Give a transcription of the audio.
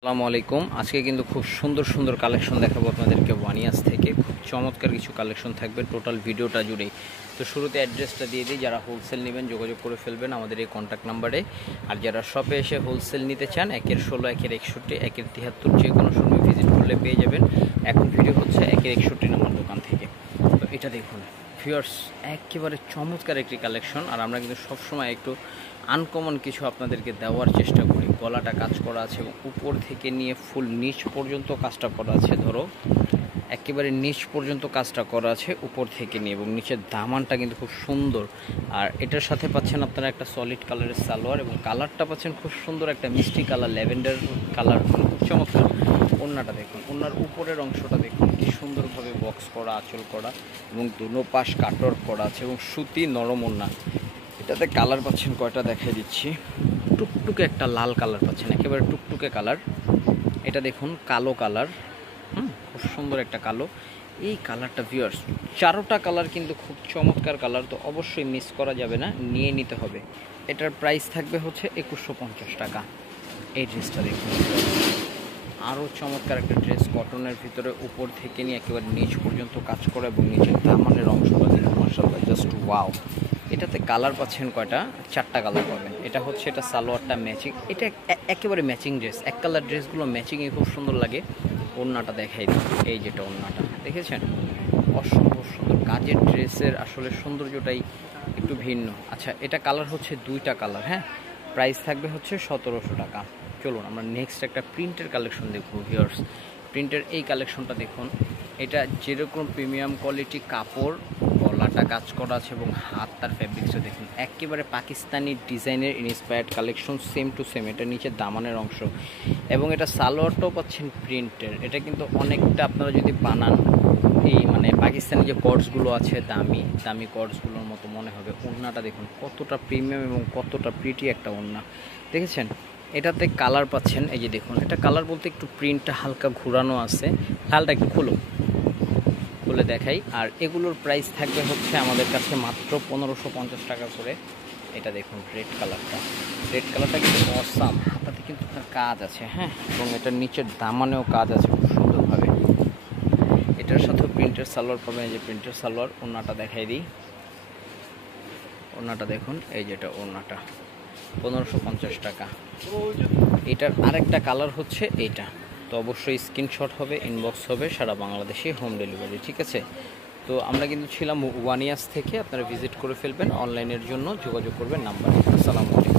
আসসালামু আলাইকুম। আজকে কিন্তু খুব সুন্দর সুন্দর কালেকশন দেখাবো আপনাদেরকে ওয়ানিয়াস থেকে। খুব চমৎকার কিছু কালেকশন থাকবে টোটাল ভিডিওটা জুড়েই। তো শুরুতে অ্যাড্রেসটা দিয়ে দিই, যারা হোলসেল নেবেন যোগাযোগ করে ফেলবেন আমাদের এই কন্ট্যাক্ট নাম্বারে। আর যারা শপে এসে হোলসেল নিতে চান 1-16, 1-61, 1-73 যে কোনো সময় ভিজিট করলে পেয়ে যাবেন। এখন ভিডিও হচ্ছে 1-61 নম্বর দোকান থেকে। তো এটা দেখুন ভিউয়ার্স, একেবারে চমৎকার একটি কালেকশন। আর আমরা কিন্তু সবসময় একটু আনকমন কিছু আপনাদেরকে দেওয়ার চেষ্টা করি। গলাটা কাজ করা আছে এবং উপর থেকে নিয়ে ফুল নিচ পর্যন্ত কাজটা করা আছে। ধরো একেবারে নিচ পর্যন্ত কাজটা করা আছে উপর থেকে নিয়ে, এবং নিচের দামানটা কিন্তু খুব সুন্দর। আর এটার সাথে পাচ্ছেন আপনারা একটা সলিড কালারের সালোয়ার, এবং কালারটা পাচ্ছেন খুব সুন্দর একটা মিষ্টি কালার, ল্যাভেন্ডার কালার, খুব চমৎকার। ওড়নাটা দেখুন, ওড়নার উপরের অংশটা দেখুন কি সুন্দরভাবে বক্স করা, আঁচল করা, এবং দুনো পাশ কাটওয়ার্ক করা আছে, এবং সুতি নরম ওড়না। এটাতে কালার পাচ্ছেন কয়টা দেখাই দিচ্ছি। টুকটুকে একটা লাল কালার পাচ্ছেন, একেবারে টুকটুকে কালার। এটা দেখুন কালো কালার, খুব সুন্দর একটা কালো। এই কালারটা ভিউয়ার্স, চারোটা কালার কিন্তু খুব চমৎকার কালার, তো অবশ্যই মিস করা যাবে না, নিয়ে নিতে হবে। এটার প্রাইস থাকবে হচ্ছে 2150 টাকা। এই ড্রেসটা দেখুন, আরও চমৎকার একটা ড্রেস, কটনের ভিতরে উপর থেকে নিয়ে একেবারে নিচ পর্যন্ত কাজ করা, এবং নিচের দামানের অংশটা দেখুন মাশাআল্লাহ, জাস্ট ওয়াও। এটাতে কালার পাচ্ছেন কয়টা? 4টা কালার পাবেন। এটা হচ্ছে এটা সালোয়ারটা ম্যাচিং, এটা একেবারে ম্যাচিং ড্রেস। এক কালার ড্রেসগুলো ম্যাচিংয়ে খুব সুন্দর লাগে। ওড়নাটা দেখাই দিই, এই যেটা ওড়নাটা দেখেছেন, অসম্ভব সুন্দর। কাজের ড্রেসের আসলে সৌন্দর্যটাই একটু ভিন্ন। আচ্ছা, এটা কালার হচ্ছে 2টা কালার, হ্যাঁ। প্রাইস থাকবে হচ্ছে 1700 টাকা। চলুন আমরা নেক্সট একটা প্রিন্টের কালেকশন দেখব ভিউয়ার্স। প্রিন্টের এই কালেকশনটা দেখুন, এটা যেরকম প্রিমিয়াম কোয়ালিটি কাপড়, গলাটা কাজ করা আছে, এবং হাত তার ফ্যাব্রিক্সটা দেখুন একেবারে পাকিস্তানি ডিজাইনের inspired collection, same to same. এটা নিচে দামানের অংশ, এবং এটা সালোয়ারটাও পাচ্ছেন প্রিন্টের। এটা কিন্তু অনেকটা আপনারা যদি বানান, এই মানে পাকিস্তানি যে কর্ডসগুলো আছে দামি দামি কর্ডসগুলোর মতো মনে হবে। ওড়নাটা দেখুন কতটা প্রিমিয়াম এবং কতটা প্রিটি একটা ওড়না, দেখেছেন। এটাতে কালার পাচ্ছেন, এই যে দেখুন, এটা কালার বলতে একটু প্রিন্টটা হালকা ঘুরানো আছে। লালটা একটু খুলে দেখাই। আর এগুলোর প্রাইস থাকবে হচ্ছে আমাদের কাছে মাত্র 1550 টাকা করে। এটা দেখুন রেড কালারটা কিন্তু অসাম, হাতাতে কিন্তু তার কাজ আছে, হ্যাঁ, এবং এটার নিচের দামানেও কাজ আছে খুব সুন্দরভাবে। এটার সাথে প্রিন্টের সালোয়ার পাবেন, এই যে প্রিন্টের সালোয়ার। ওড়নাটা দেখাই দিই, ওড়নাটা দেখুন, এই যেটা ওড়নাটা 1550 টাকা। এটার আরেকটা কালার হচ্ছে এইটা। তো অবশ্যই স্ক্রিনশট হবে, ইনবক্স হবে, সারা বাংলাদেশে হোম ডেলিভারি, ঠিক আছে। তো আমরা কিন্তু ছিলাম ওয়ানিয়াস থেকে, আপনারা ভিজিট করে ফেলবেন। অনলাইনের জন্য যোগাযোগ করবেন নাম্বারে। আসসালামু আলাইকুম।